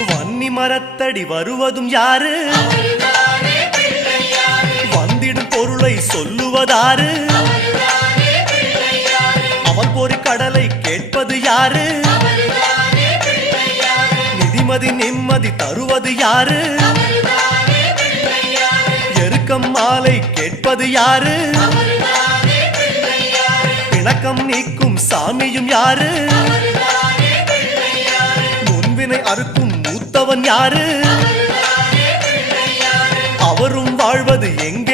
வன்னி மரத்தடி வருவதும் யாரு? வந்திடும் பொருளை சொல்லுவதாரு? அவன் பொறி கடலை கேட்பது யாரு? நிதிமதி நிம்மதி தருவது யாரு? எருக்கம் மாலை கேட்பது யாரு? பிணக்கம் நீக்கும் சாமியும் யாரு? முன்வினை அறுக்கும் மூத்தவன் யாரு? அவரும் வாழ்வது எங்க?